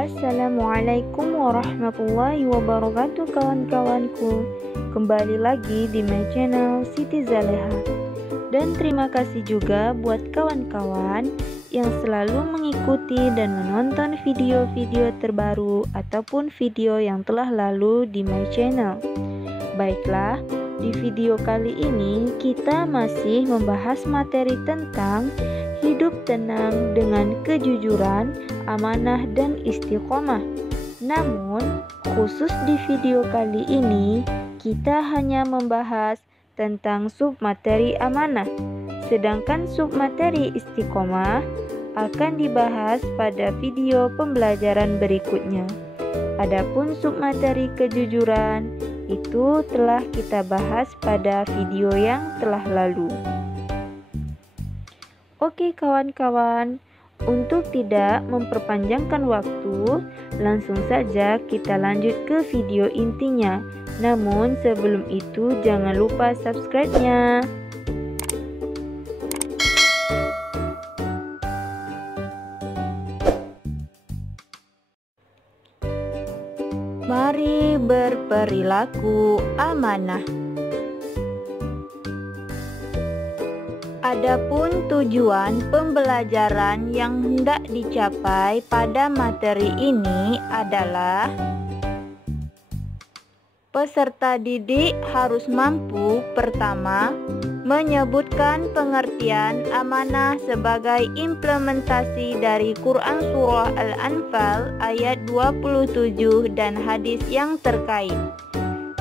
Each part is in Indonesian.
Assalamualaikum warahmatullahi wabarakatuh kawan-kawanku. Kembali lagi di my channel Siti Zaleha. Dan terima kasih juga buat kawan-kawan yang selalu mengikuti dan menonton video-video terbaru ataupun video yang telah lalu di my channel. Baiklah, di video kali ini kita masih membahas materi tentang hidup tenang dengan kejujuran, amanah, dan istiqomah. Namun, khusus di video kali ini, kita hanya membahas tentang submateri amanah. Sedangkan submateri istiqomah akan dibahas pada video pembelajaran berikutnya. Adapun submateri kejujuran itu telah kita bahas pada video yang telah lalu. Oke kawan-kawan, untuk tidak memperpanjangkan waktu, langsung saja kita lanjut ke video intinya. Namun sebelum itu jangan lupa subscribe-nya. Mari berperilaku amanah. Adapun tujuan pembelajaran yang hendak dicapai pada materi ini adalah peserta didik harus mampu pertama, menyebutkan pengertian amanah sebagai implementasi dari Quran Surah Al-Anfal ayat 27 dan hadis yang terkait.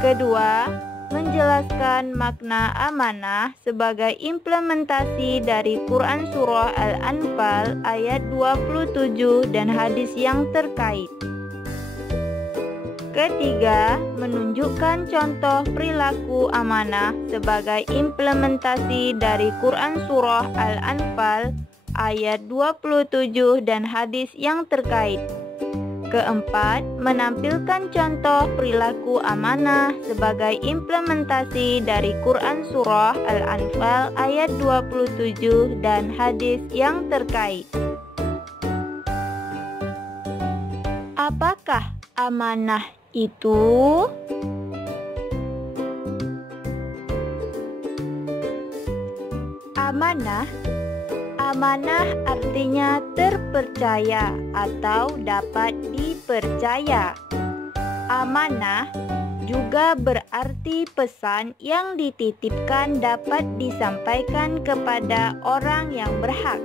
Kedua, menjelaskan makna amanah sebagai implementasi dari Quran Surah Al-Anfal ayat 27 dan hadis yang terkait. Ketiga, menunjukkan contoh perilaku amanah sebagai implementasi dari Quran Surah Al-Anfal ayat 27 dan hadis yang terkait. Keempat, menampilkan contoh perilaku amanah sebagai implementasi dari Quran Surah Al-Anfal ayat 27 dan hadis yang terkait. Apakah amanah itu? Amanah artinya terpercaya atau dapat dipercaya. Amanah juga berarti pesan yang dititipkan dapat disampaikan kepada orang yang berhak.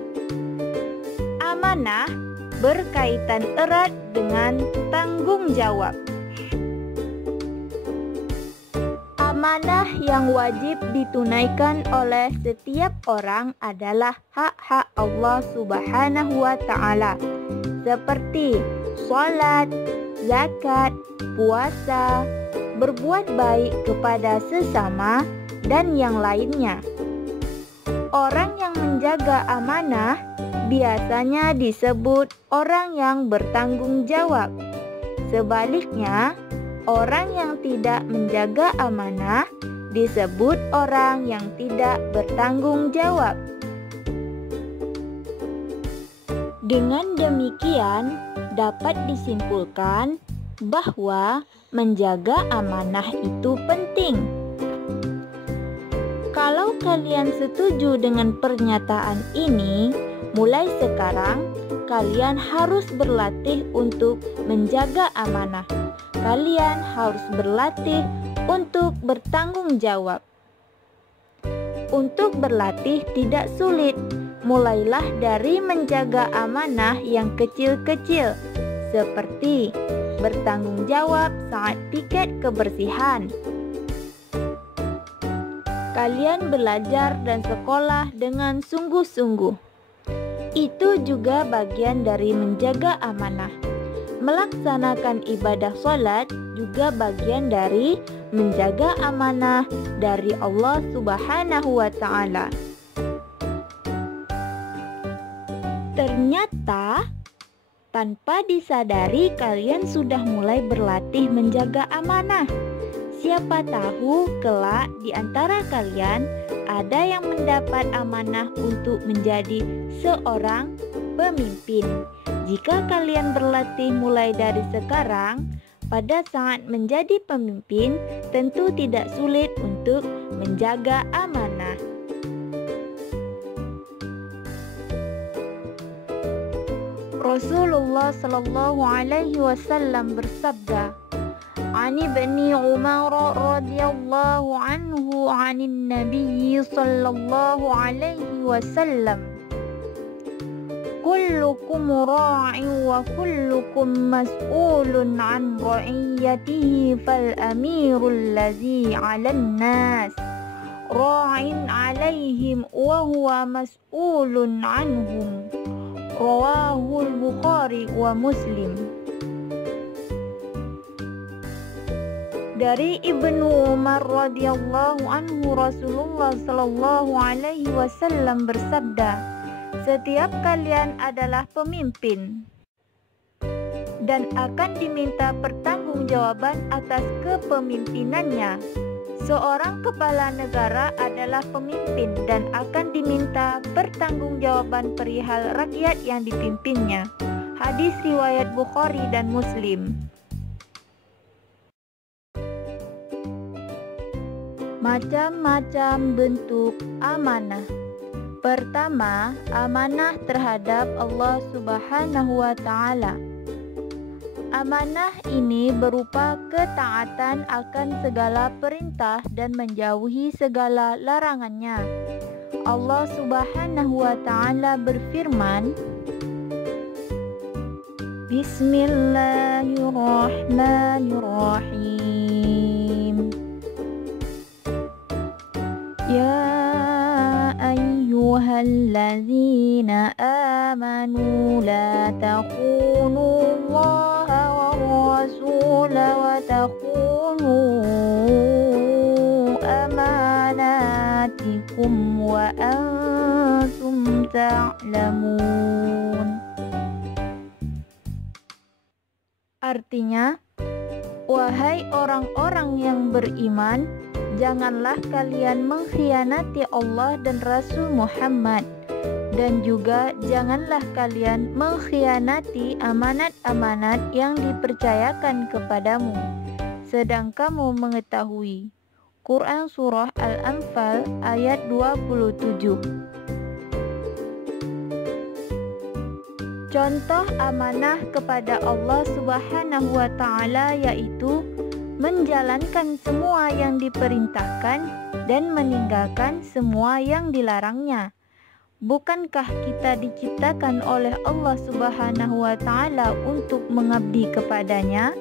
Amanah berkaitan erat dengan tanggung jawab. Amanah yang wajib ditunaikan oleh setiap orang adalah hak-hak Allah Subhanahu wa Ta'ala, seperti salat, zakat, puasa, berbuat baik kepada sesama, dan yang lainnya. Orang yang menjaga amanah biasanya disebut orang yang bertanggung jawab. Sebaliknya, orang yang tidak menjaga amanah disebut orang yang tidak bertanggung jawab. Dengan demikian, dapat disimpulkan bahwa menjaga amanah itu penting. Kalau kalian setuju dengan pernyataan ini, mulai sekarang kalian harus berlatih untuk menjaga amanah. Kalian harus berlatih untuk bertanggung jawab. Untuk berlatih tidak sulit. Mulailah dari menjaga amanah yang kecil-kecil, seperti bertanggung jawab saat piket kebersihan. Kalian belajar dan sekolah dengan sungguh-sungguh. Itu juga bagian dari menjaga amanah. Melaksanakan ibadah salat juga bagian dari menjaga amanah dari Allah Subhanahu wa Ta'ala. Ternyata tanpa disadari kalian sudah mulai berlatih menjaga amanah. Siapa tahu kelak di antara kalian ada yang mendapat amanah untuk menjadi seorang pemimpin. Jika kalian berlatih mulai dari sekarang, pada saat menjadi pemimpin tentu tidak sulit untuk menjaga amanah. Rasulullah sallallahu alaihi wasallam bersabda, "An Ibni Umar radhiyallahu anhu 'anin Nabiy sallallahu alaihi wasallam, kullukum ra'in wa kullukum mas'ulun 'an ra'iyatihi fal amirul ladzi 'alan nas ra'in 'alaihim wa huwa mas'ulun 'anhum." Rawahul Bukhari wa Muslim. Dari Ibnu Umar radhiyallahu anhu, Rasulullah sallallahu alaihi wasallam bersabda, "Setiap kalian adalah pemimpin dan akan diminta pertanggungjawaban atas kepemimpinannya. Seorang kepala negara adalah pemimpin dan akan diminta pertanggungjawaban perihal rakyat yang dipimpinnya." Hadis riwayat Bukhari dan Muslim. Macam-macam bentuk amanah. Pertama, amanah terhadap Allah Subhanahu wa Ta'ala. Amanah ini berupa ketaatan akan segala perintah dan menjauhi segala larangannya. Allah Subhanahu wa Ta'ala berfirman, Bismillahirrahmanirrahim. Ya ayyuhalladzina amanu la takhunu Allaha wa rasula wa takhunu amanatikum wa antum ta'lamun. Artinya, wahai orang-orang yang beriman, janganlah kalian mengkhianati Allah dan Rasul Muhammad, dan juga janganlah kalian mengkhianati amanat-amanat yang dipercayakan kepadamu, sedang kamu mengetahui. Quran Surah Al-Anfal ayat 27. Contoh amanah kepada Allah Subhanahu wa Ta'ala yaitu menjalankan semua yang diperintahkan dan meninggalkan semua yang dilarangnya. Bukankah kita diciptakan oleh Allah Subhanahu wa Ta'ala untuk mengabdi kepadanya?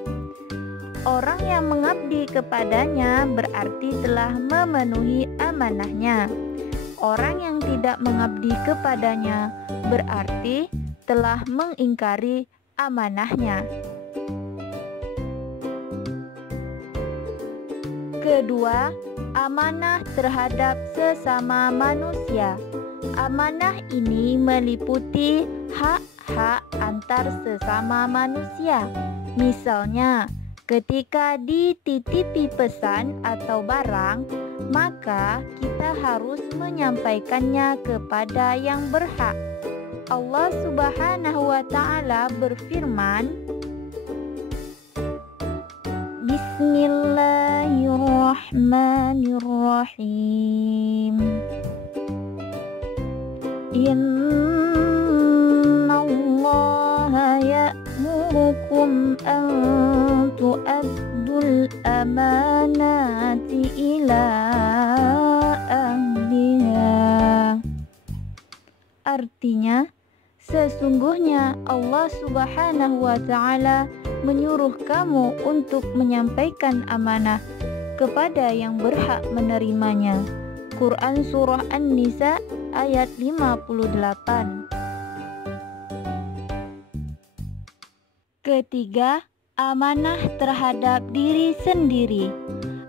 Orang yang mengabdi kepadanya berarti telah memenuhi amanahnya. Orang yang tidak mengabdi kepadanya berarti telah mengingkari amanahnya. Kedua, amanah terhadap sesama manusia. Amanah ini meliputi hak-hak antar sesama manusia. Misalnya, ketika dititipi pesan atau barang, maka kita harus menyampaikannya kepada yang berhak. Allah Subhanahu wa Ta'ala berfirman, Bismillahirrahmanirrahim. Innallaha ya'murukum an tu'addul amanati ila ahliha. Artinya, sesungguhnya Allah Subhanahu wa Ta'ala menyuruh kamu untuk menyampaikan amanah kepada yang berhak menerimanya. Quran Surah An-Nisa ayat 58. Ketiga, amanah terhadap diri sendiri.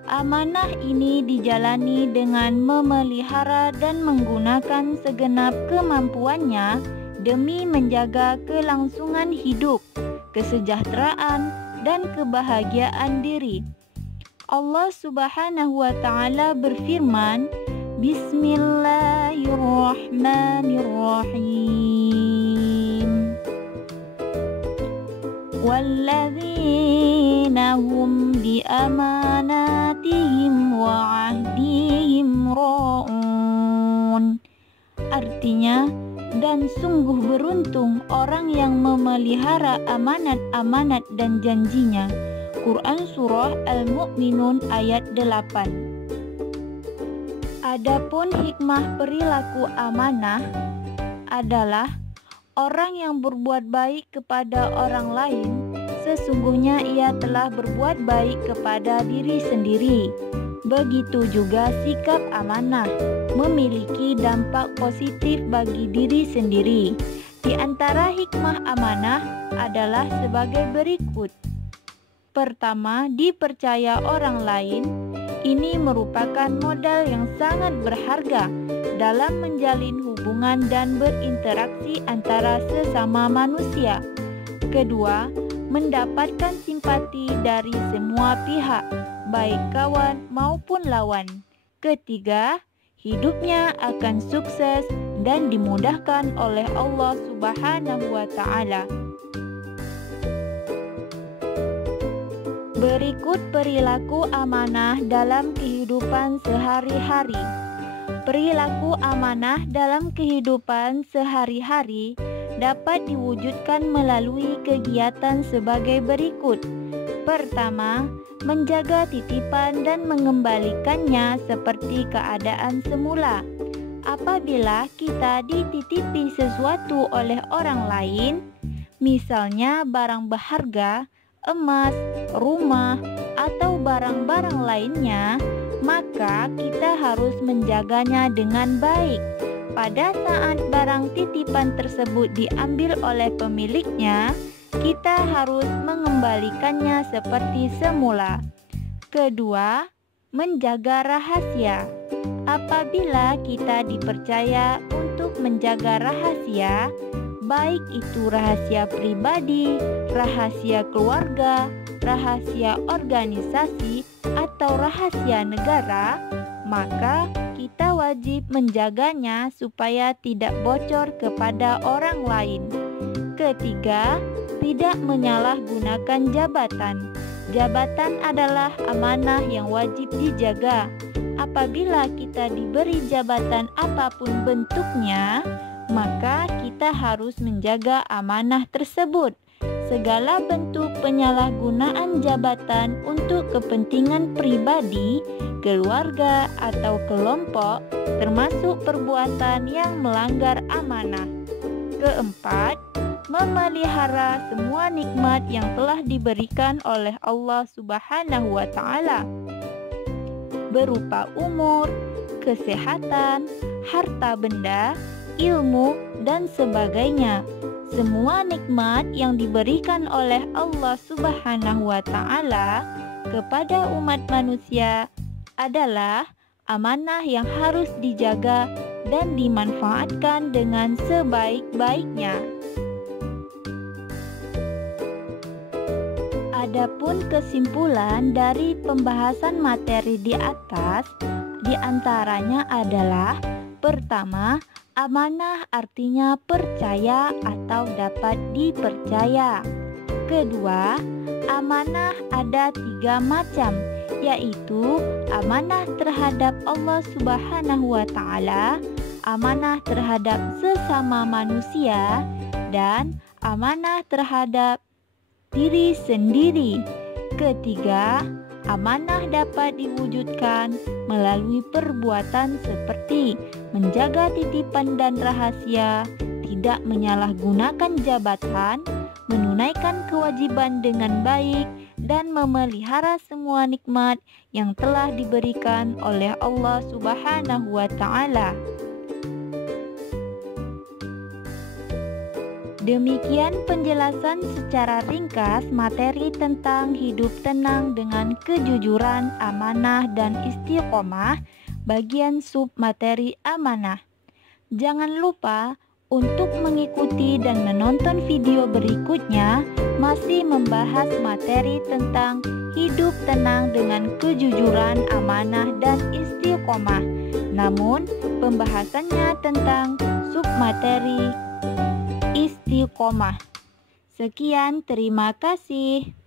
Amanah ini dijalani dengan memelihara dan menggunakan segenap kemampuannya demi menjaga kelangsungan hidup, kesejahteraan, dan kebahagiaan diri. Allah Subhanahu wa Ta'ala berfirman, Bismillahirrahmanirrahim. walladzina hum bi amanatihim wa ahdihim ra'un. Artinya, dan sungguh beruntung orang yang memelihara amanat-amanat dan janjinya. Quran Surah Al-Mu'minun ayat 8. Adapun hikmah perilaku amanah adalah orang yang berbuat baik kepada orang lain, sesungguhnya ia telah berbuat baik kepada diri sendiri. Begitu juga sikap amanah memiliki dampak positif bagi diri sendiri. Di antara hikmah amanah adalah sebagai berikut. Pertama, dipercaya orang lain. Ini merupakan modal yang sangat berharga dalam menjalin hubungan dan berinteraksi antara sesama manusia. Kedua, mendapatkan simpati dari semua pihak, baik kawan maupun lawan. Ketiga, hidupnya akan sukses dan dimudahkan oleh Allah Subhanahu wa Ta'ala. Berikut perilaku amanah dalam kehidupan sehari-hari. Perilaku amanah dalam kehidupan sehari-hari dapat diwujudkan melalui kegiatan sebagai berikut. Pertama, menjaga titipan dan mengembalikannya seperti keadaan semula. Apabila kita dititipi sesuatu oleh orang lain, misalnya barang berharga, emas, rumah, atau barang-barang lainnya, maka kita harus menjaganya dengan baik. Pada saat barang titipan tersebut diambil oleh pemiliknya, kita harus mengembalikannya seperti semula. Kedua, menjaga rahasia. Apabila kita dipercaya untuk menjaga rahasia, baik itu rahasia pribadi, rahasia keluarga, rahasia organisasi, atau rahasia negara, maka kita wajib menjaganya supaya tidak bocor kepada orang lain. Ketiga, tidak menyalahgunakan jabatan. Jabatan adalah amanah yang wajib dijaga. Apabila kita diberi jabatan apapun bentuknya, maka kita harus menjaga amanah tersebut. Segala bentuk penyalahgunaan jabatan untuk kepentingan pribadi, keluarga, atau kelompok termasuk perbuatan yang melanggar amanah. Keempat, memelihara semua nikmat yang telah diberikan oleh Allah Subhanahu wa Ta'ala, berupa umur, kesehatan, harta benda, ilmu, dan sebagainya. Semua nikmat yang diberikan oleh Allah Subhanahu wa Ta'ala kepada umat manusia adalah amanah yang harus dijaga dan dimanfaatkan dengan sebaik-baiknya. Adapun kesimpulan dari pembahasan materi di atas, di antaranya adalah: pertama, amanah artinya percaya atau dapat dipercaya. Kedua, amanah ada 3 macam, yaitu amanah terhadap Allah Subhanahu wa Ta'ala, amanah terhadap sesama manusia, dan amanah terhadap diri sendiri. Ketiga, amanah dapat diwujudkan melalui perbuatan seperti menjaga titipan dan rahasia, tidak menyalahgunakan jabatan, menunaikan kewajiban dengan baik, dan memelihara semua nikmat yang telah diberikan oleh Allah Subhanahu wa Ta'ala. Demikian penjelasan secara ringkas materi tentang hidup tenang dengan kejujuran, amanah, dan istiqomah, bagian sub materi amanah. Jangan lupa untuk mengikuti dan menonton video berikutnya, masih membahas materi tentang hidup tenang dengan kejujuran, amanah, dan istiqomah. Namun, pembahasannya tentang sub materi istiqomah. Sekian, terima kasih.